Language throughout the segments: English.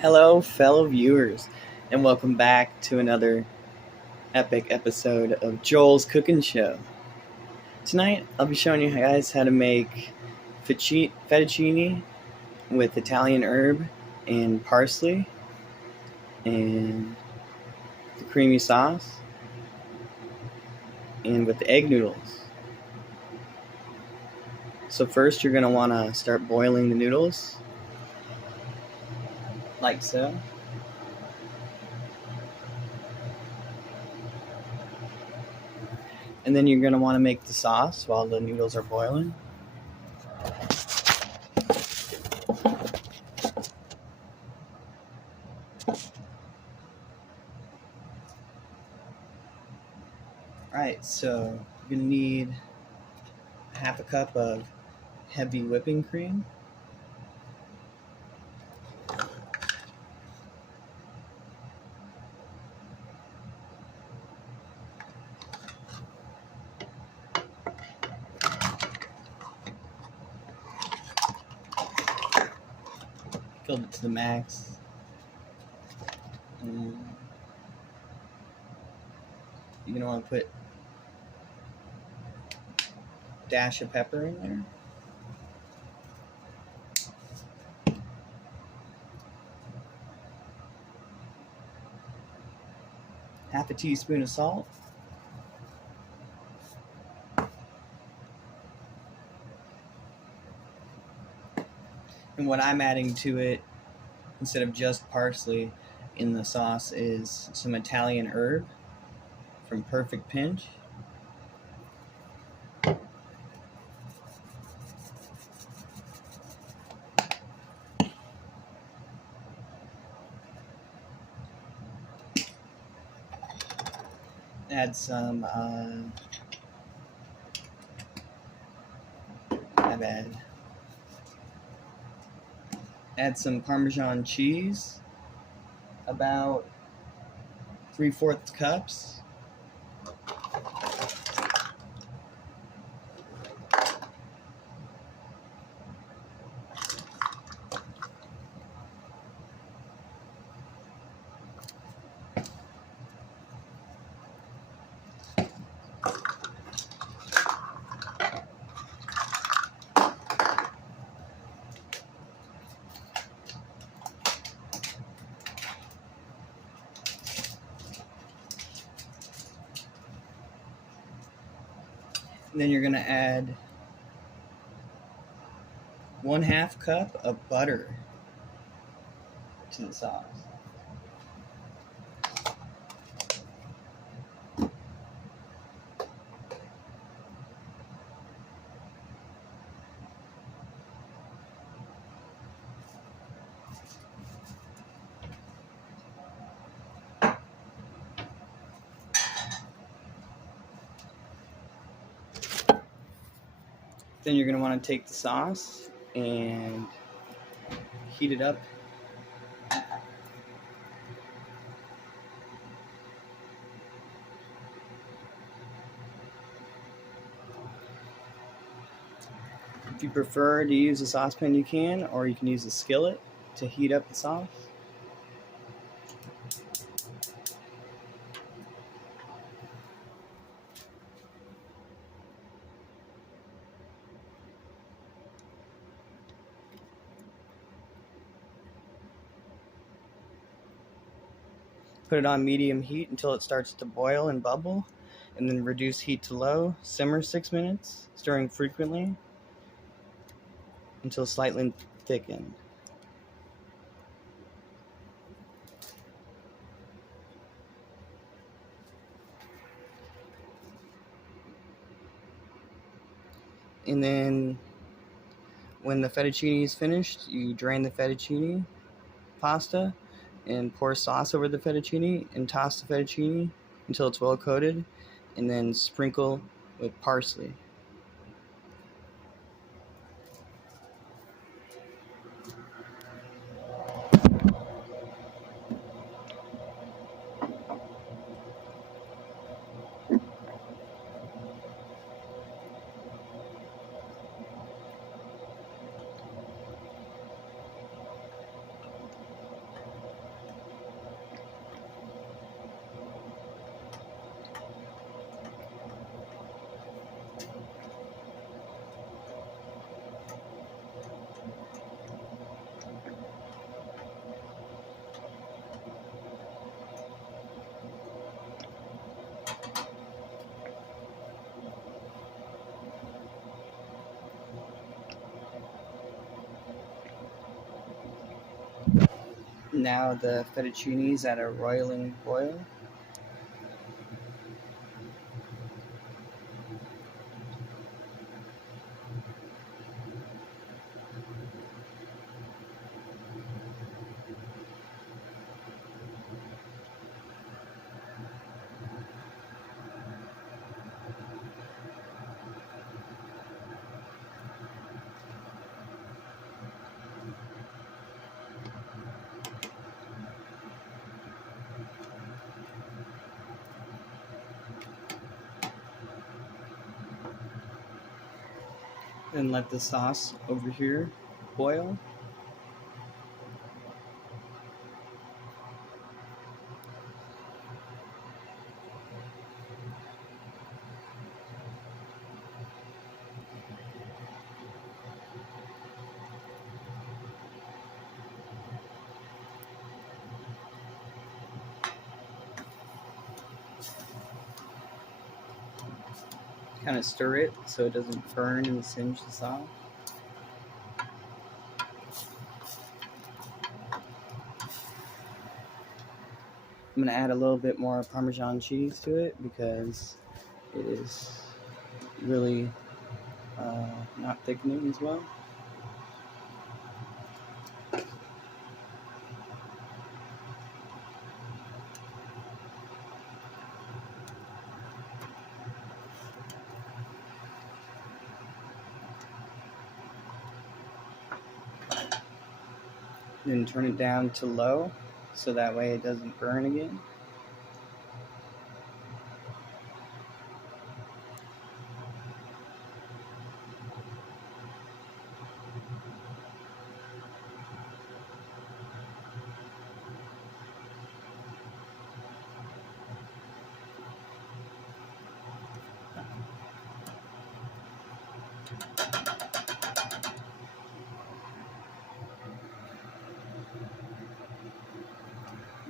Hello, fellow viewers, and welcome back to another epic episode of Joel's Cooking Show. Tonight, I'll be showing you guys how to make fettuccine with Italian herb and parsley and the creamy sauce and with the egg noodles. So first, you're going to want to start boiling the noodles, like so. And then you're going to want to make the sauce while the noodles are boiling. Alright, so you're going to need half a cup of heavy whipping cream. Filled it to the max. And you're going to want to put a dash of pepper in there. Half a teaspoon of salt. And what I'm adding to it, instead of just parsley in the sauce, is some Italian herb from Perfect Pinch. Add some, add some Parmesan cheese, about 3/4 cups. And then you're going to add 1/2 cup of butter to the sauce. Then you're going to want to take the sauce and heat it up. If you prefer to use a saucepan, you can, or you can use a skillet to heat up the sauce. Put it on medium heat until it starts to boil and bubble, and then reduce heat to low. Simmer 6 minutes, stirring frequently until slightly thickened. And then when the fettuccine is finished, you drain the fettuccine pasta and pour sauce over the fettuccine and toss the fettuccine until it's well coated, and then sprinkle with parsley. Now the fettuccine is at a roiling boil. Then let the sauce over here boil. Kind of stir it so it doesn't burn and singe the sauce. I'm going to add a little bit more Parmesan cheese to it because it is really not thickening as well. Then turn it down to low so that way it doesn't burn again.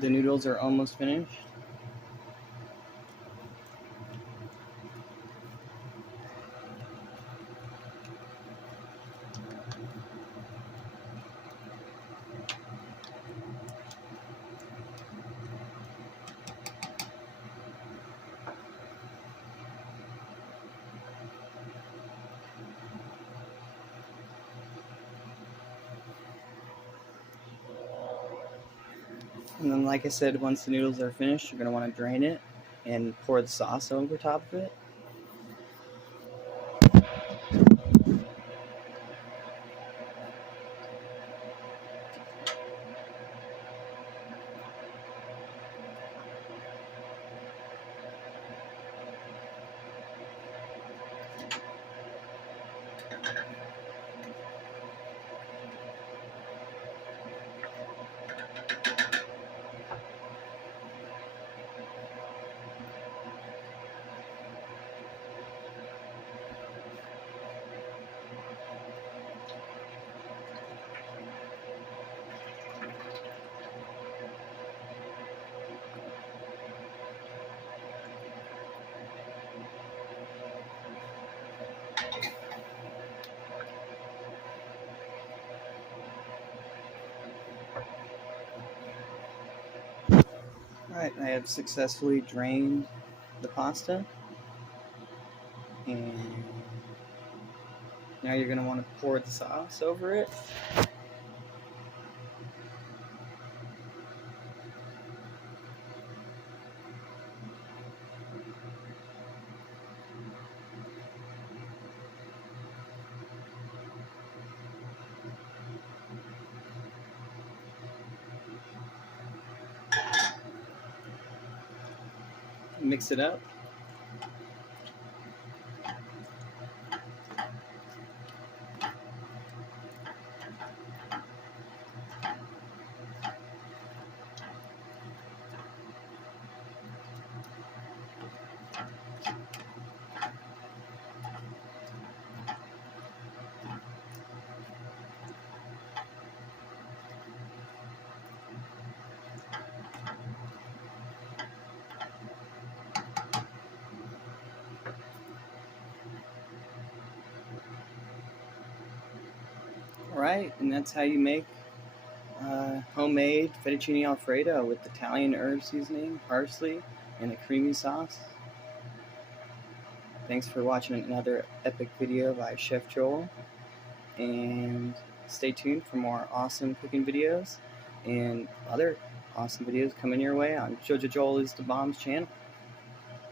The noodles are almost finished. And then, like I said, once the noodles are finished, you're going to want to drain it and pour the sauce over top of it. Alright, I have successfully drained the pasta. And now you're going to want to pour the sauce over it. Mix it up. Alright, and that's how you make homemade fettuccine Alfredo with Italian herb seasoning, parsley, and a creamy sauce. Thanks for watching another epic video by Chef Joel, and stay tuned for more awesome cooking videos and other awesome videos coming your way on jjjoelisdabomb's channel.